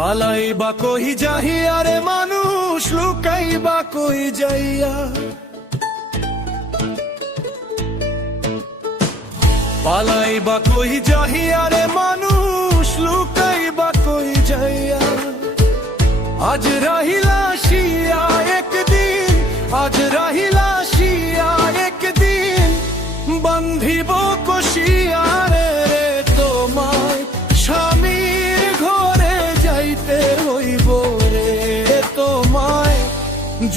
পালাইবা কই যাহিয়া রে মানুষ, লুকাইবা কই যাইয়া। পালাইবা কই যাহিয়া রে মানুষ, লুকাইবা কই যাইয়া। আজ রাহিলা শিয়া একদিন, আজ রাহিলা শিয়া একদিন, বান্ধিব কষিয়া রে তোমায় স্বামীর ঘরে যাইতে হইব রে তোমায়,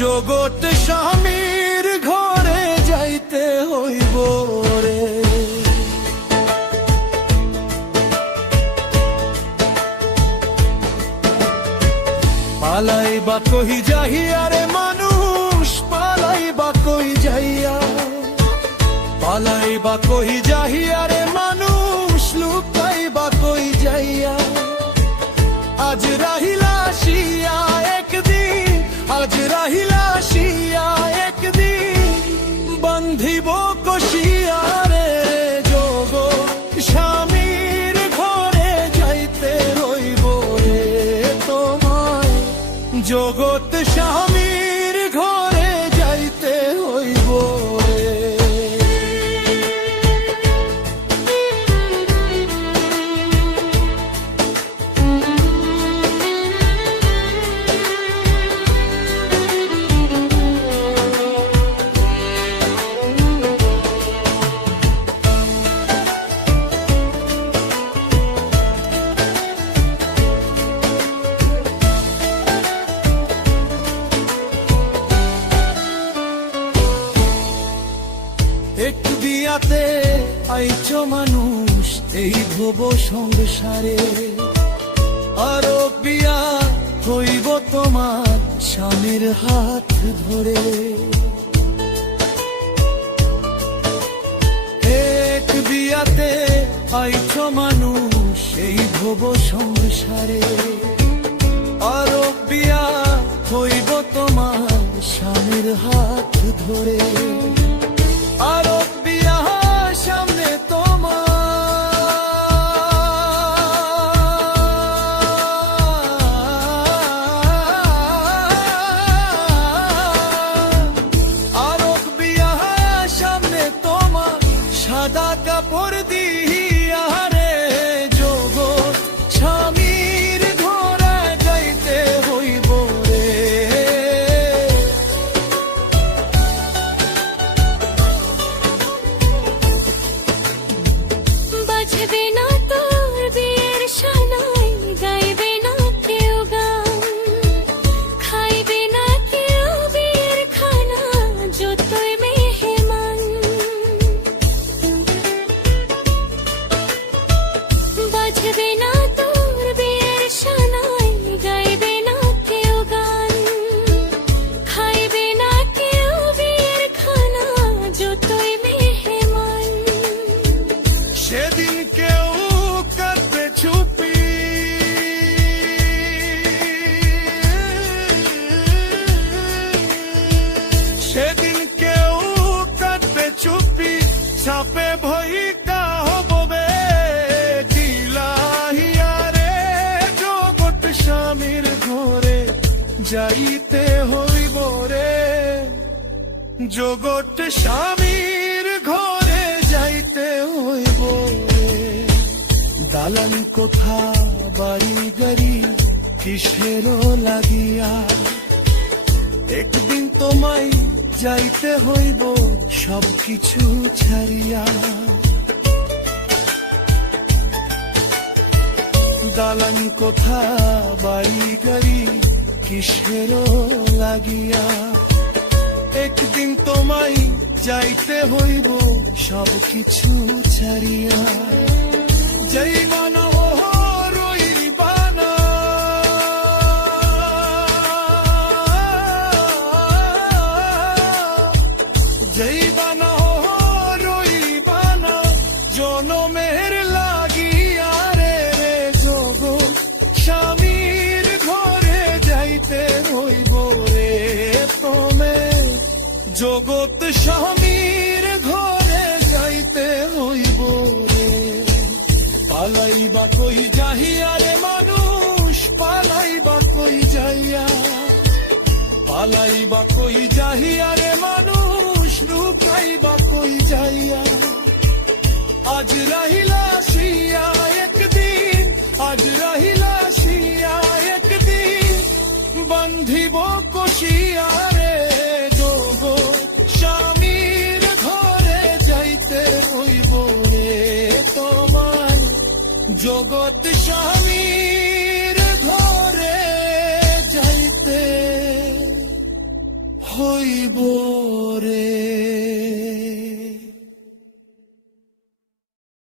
জগৎ স্বামীর ঘরে যাইতে হইব রে। পালাইবা কই যাহিয়া রে মানুষ, পালাইবা কই যাইয়া। পালাইবা কই যাহিয়া রে মানুষ, লুকাইবা কই যাইয়া। আজ রাহিলা শিয়া একদিন, আজ রাহিলা শিয়া একদিন, বান্ধিব কষিয়া রে জগৎ স্বামীর ঘরে যাইতে হইব রে তোমায়, জগৎ স্বামীর ঘরে যাইতে হইব রে। এক বিয়াতে আইছ মানুষ এই ভব সংসারে, আরো বিয়া হইব তোমার স্বামীর হাত ধরে। এক বিয়াতে আইছ মানুষ এই ভব সংসারে, আরো বিয়া হইব তোমার স্বামীর হাত ধরে। আরো বিয়া সামনে তোমার, আরো বিয়া সামনে তোমার, সাদা কাপড় দিয়া রে জগৎ স্বামীর ঘরে যাইতে হইব রে। বাজবে না তোর বিয়ের সানাই, গাইবে না কেউ গান, খাইবে না কেউ বিয়ের খানা, যতই মেহমান। বাজবে না তোর বিয়ের সানাই, গাইবে না কেউ গান, খাইবে না কেউ বিয়ের খানা, যতই মেহমান। সেদিন কেউ কাঁদবে চুপি, সেদিন কেউ কাঁদবে চুপি, চাপে ভইকা হববে দিলাহিয়া রে জগৎ স্বামীর ঘরে যাইতে হইব রে, জগৎ স্বামীর ঘরে যাইতে হইব রে। দালান কোঠা বাড়ি গাড়ি কিসেরও লাগিয়া, একদিন তোমায় যাইতে হইব সবকিছু ছাড়িয়া। দালান কোঠা বাড়ি গাড়ি কিসেরও লাগিয়া, একদিন তোমায় যাইতে হইব সবকিছু ছাড়িয়া। যাইবা না ও রইবা না, যাইবা না ও রইবা না, জনমের লাগিয়া রে জগৎ স্বামীর ঘরে যাইতে হইব রে তোমে, জগৎ স্বামীর ঘরে যাইতে হইব রে। পালাইবা কই যাহিয়া রে মানুষ, পালাই পালাইবা কই যাহিয়া রে মানুষ লুকাইবা কই যাইয়া আজ রহিলা শিয়া একদিন আজ রহিলা শিয়া একদিন বন্ধিব কষিয়া রে যোগো স্বামীর ঘরে যাইতে হইব রে তোমায় জগৎ স্বামী